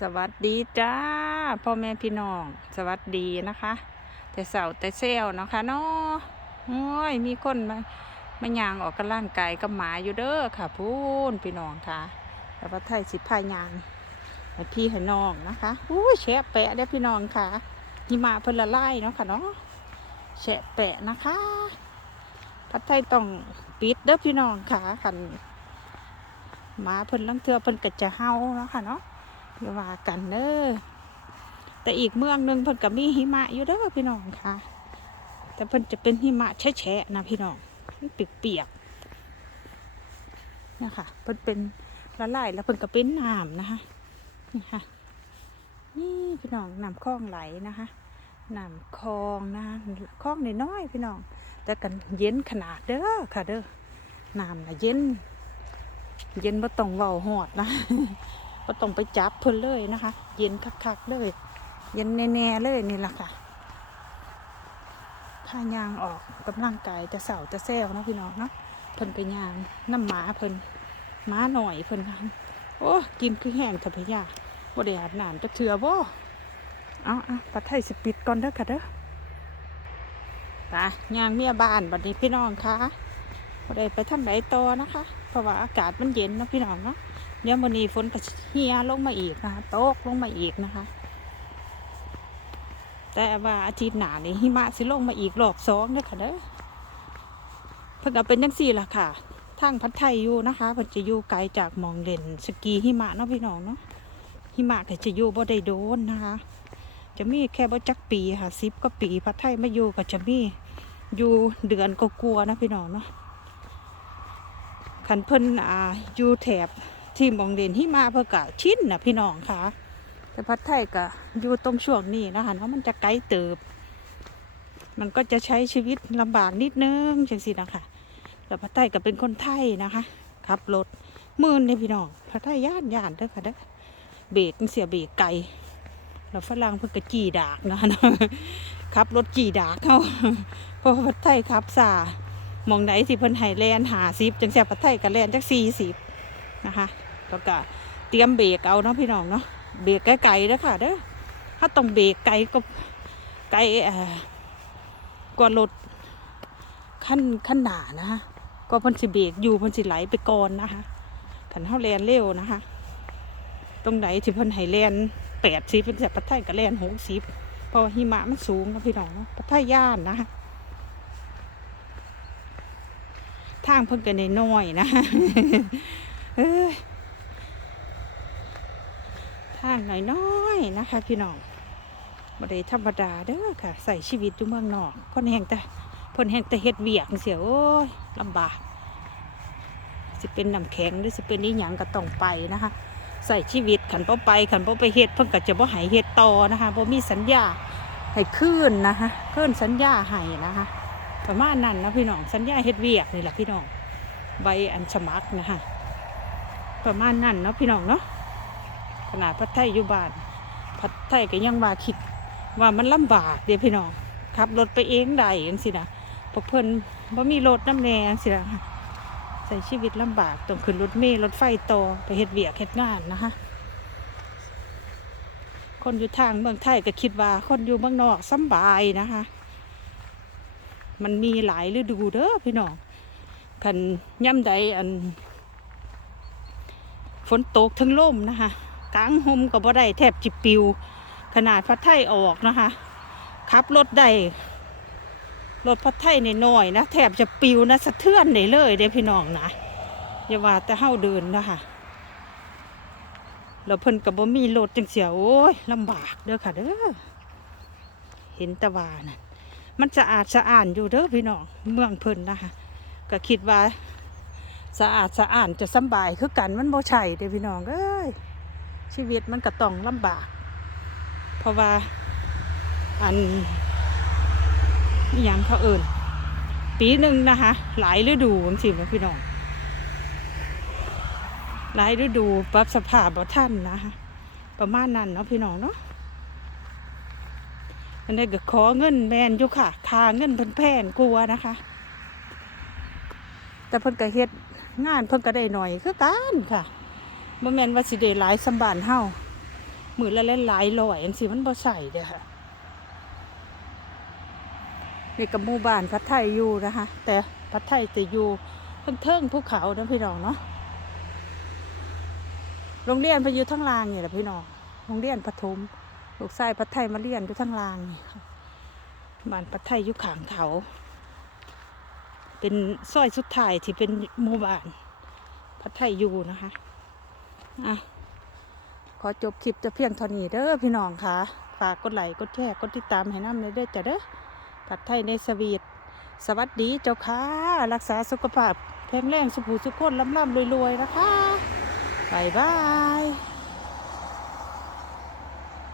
สวัสดีจ้าพ่อแม่พี่น้อง สวัสดีนะคะ แต่เสาร์แต่เซลนะคะเนาะโอ้ยมีคนมามาย่างออกกำลังกายกับหมาอยู่เด้อค่ะพูนพี่น้องค่ะแต่ว่าไทยสิพายางให้พี่ให้น้องนะคะอุ้ยแฉะแปะได้พี่น้องค่ะหิมะเพิ่นละลายเนาะค่ะเนาะแฉะแปะนะคะพัดไทยต้องปิดเด้อพี่น้องค่ะคันหมาเพิ่นลังเทือเพิ่นก็จะเฮาเนาะค่ะเนาะ อย่าว่ากันเด้อแต่อีกเมืองหนึ่งเพิ่นก็มีหิมะอยู่เด้อพี่น้องค่ะ แต่เพิ่นจะเป็นหิมะแฉะๆนะพี่น้องมันเปียกๆเนี่ยค่ะเพิ่นเป็นละลายแล้วเพิ่นก็เป็นน้ำนะคะนี่ค่ะนี่พี่น้องน้ำคลองไหลนะคะน้ำคลองนะคะคลองน้อยๆพี่น้อง แต่กันเย็นขนาดเด้อค่ะเด้อน้ำนะเย็น เย็นบ่ต้องเว้าหอดนะ ก็ต้องไปจับเพิ่นเลยนะคะ เย็นคักๆเลย เย็นแน่ๆเลยนี่แหละค่ะพายางออกกำลังกายจะเสาจะแซวนะพี่น้องเนาะเพิ่นไปยางน้ำหมาเพิ่นหมาหน่อยเพิ่นค่ะโอ้กินคือแห้งทัพยาบ่ได้อาบน้ำจะเถื่อบ่เอาเอาปัดไทยสปิดก่อนเด้อค่ะเด้อไปยางเมียบ้านบัดนี้พี่น้องค่ะบ่ได้ไปทางไหนต่อนะคะ เพราะว่าอากาศมันเย็นนะพี่น้องเนาะเดี๋ยววันนี้ฝนก็เฮียลงมาอีกนะคะตกลงมาอีกนะคะ แต่ว่าอาทิตย์หน้านี่หิมะสิลงมาอีกรอบสองเด้อค่ะเด้อเพิ่งเอาเป็นจังสี่ล่ะค่ะทางพัดไทยอยู่นะคะเพิ่นจะอยู่ไกลจากมองเล่นสกีหิมะเนาะพี่น้องเนาะหิมะก็จะอยู่บ่ได้โดนนะคะ จะมีแค่บ่จักปีค่ะสิบก็ปีพัดไทยมาอยู่ก็จะมีอยู่เดือนก็กลัวนะพี่น้องเนาะ คันเพิ่นอ่าอยู่แถบที่มองเด่นที่มาเพื่อกะชินนะพี่น้องค่ะ แต่พัดไทยก็อยู่ตรงช่วงนี้นะคะเพราะมันจะไกลเติบ มันก็จะใช้ชีวิตลำบากนิดนึงจังสินะคะแต่พัดไทยก็เป็นคนไทยนะคะขับรถมื่นเลยพี่น้องพัดไทยย่านย่านเด้อค่ะเด้อเบรกเสียเบรกไกลแล้วฝรั่งเพิ่งกะจีดากนะคะขับรถจีดากเขาเพราะพัดไทยขับซา มองไหนสิเพิ่นไห้แลนหาสิบจังเสียพัดไทยก็แลนจักสี่สิบนะคะแล้วก็เตรียมเบรกเอาเนาะพี่น้องเนาะเบรกไกลๆนะค่ะเด้อถ้าต้องเบรกไกลก็ไกลเอ่อกว่ารถขั้นขั้นหนานะคะก็เพันสิเบรกอยู่เพันสิไหลไปก่อนนะคะขันเท่าแลนเร็วนะคะ ตรงไหนที่เพิ่นให้แลนแปดสิบเป็นแสบปัทไทยกับแลนหกสิบเพราะหิมะมันสูงนะพี่น้องเนาะปัทไทยย่านนะคะ ทางเพิ่นกันในน้อยนะทางหน้อยๆนะคะ พี่น้องบ่ได้ธรรมดาเด้อค่ะ ใส่ชีวิตอยู่เมืองนอกพ่นแห่งแต่พ่นแห่งแต่เฮ็ดเวียกเสียโอ้ยลำบากสิเป็นน้ำแข็งหรือสิเป็นนี่หยังก็ต้องไปนะคะ ใส่ชีวิตขันบ่อไปขันบ่อไปเฮ็ดเพิ่นก็จะบ่ให้เฮ็ดต่อนะคะบ่มีสัญญาให้คืนนะคะคืนสัญญาให้นะคะ ประมาณนั้นนะพี่น้องสัญญาเฮ็ดเวียกนี่แหละพี่น้องใบอันสมัครนะคะประมาณนั้นเนาะพี่น้องเนาะขนาดพัดไทยอยู่บ้านพัดไทยก็ยังว่าคิดว่ามันลำบากเดี๋ยวพี่น้องขับรถไปเองได้ยังสินะพวกเพิ่นบ่มีรถน้ำแน่จังสินะใส่ชีวิตลำบากต้องขึ้นรถเมล์รถไฟต่อไปเฮ็ดเวียกเฮ็ดงานนะคะคนอยู่ทางเมืองไทยก็คิดว่าคนอยู่เมืองนอกสบายนะคะ มันมีหลายฤดูเด้อพี่น้องคันย่ำใดอัน ฝนตกทั้งล่มนะคะกลางห่มก็บ่ได้แทบจิปิว ขนาดพัดไทยออกนะคะขับรถได้รถพัดไทยน้อยนะแทบจะปิวนะสะเทือนได้เลยเด้พี่น้องนะอย่าว่าแต่เฮาเดินนะคะแล้วเพิ่นก็บ่มีรถจังเสียโอ้ยลำบากเด้อค่ะเด้อเห็นตะวานะ มันสะอาดสะอาดอยู่เด้อพี่น้องเมืองเพิ่นนะคะก็คิดว่าสะอาดสะอาดจะสบายคือกันมันบ่ใช่เด้อพี่น้องเอ้ยชีวิตมันก็ต้องลำบาก เพราะว่าอันอย่างเขาเอิญปีหนึ่งนะคะ หลายฤดูจังซี่แหมพี่น้อง หลายฤดูปรับสภาพบ่ทันนะคะประมาณนั้นเนาะพี่น้องเนาะ อันนี้ก็ขอเงินแมนอยู่ค่ะค่าเงินเพิ่นแพงกลัวนะคะ แต่เพิ่นก็เฮ็ดงานเพิ่นก็ได้หน่อยคือกันค่ะบ่แม่นว่าสิได้หลายสำบานเฮามือละเล่นหลายๆร้อยอันสิมันบ่ใส่เด้อค่ะนี่กับหมู่บ้านพัดไทยอยู่นะคะ แต่พัดไทยจะอยู่เพิ่งเทิงภูเขานะพี่น้องเนาะโรงเรียนไปอยู่ทั้งลางนี่แหละพี่น้องโรงเรียนปฐม ลูกชายพัดไทยมาเรียนอยู่ทั้งลางนี่ค่ะบ้านพัดไทยอยู่ขางเขา เป็นซอยสุดท้ายที่เป็นหมู่บ้านพัดไทยอยู่นะคะอะขอจบคลิปจะเพียงเท่านี้เด้อพี่น้องค่ะ ฝากกดไลค์กดแชร์กดติดตามให้น้ำในเด้อจ้ะเด้อผัดไทยในสวีทสวัสดีเจ้าค่ะ รักษาสุขภาพแข็งแรงสุขหูสุขคนลำล่ำรวยๆนะคะบายบาย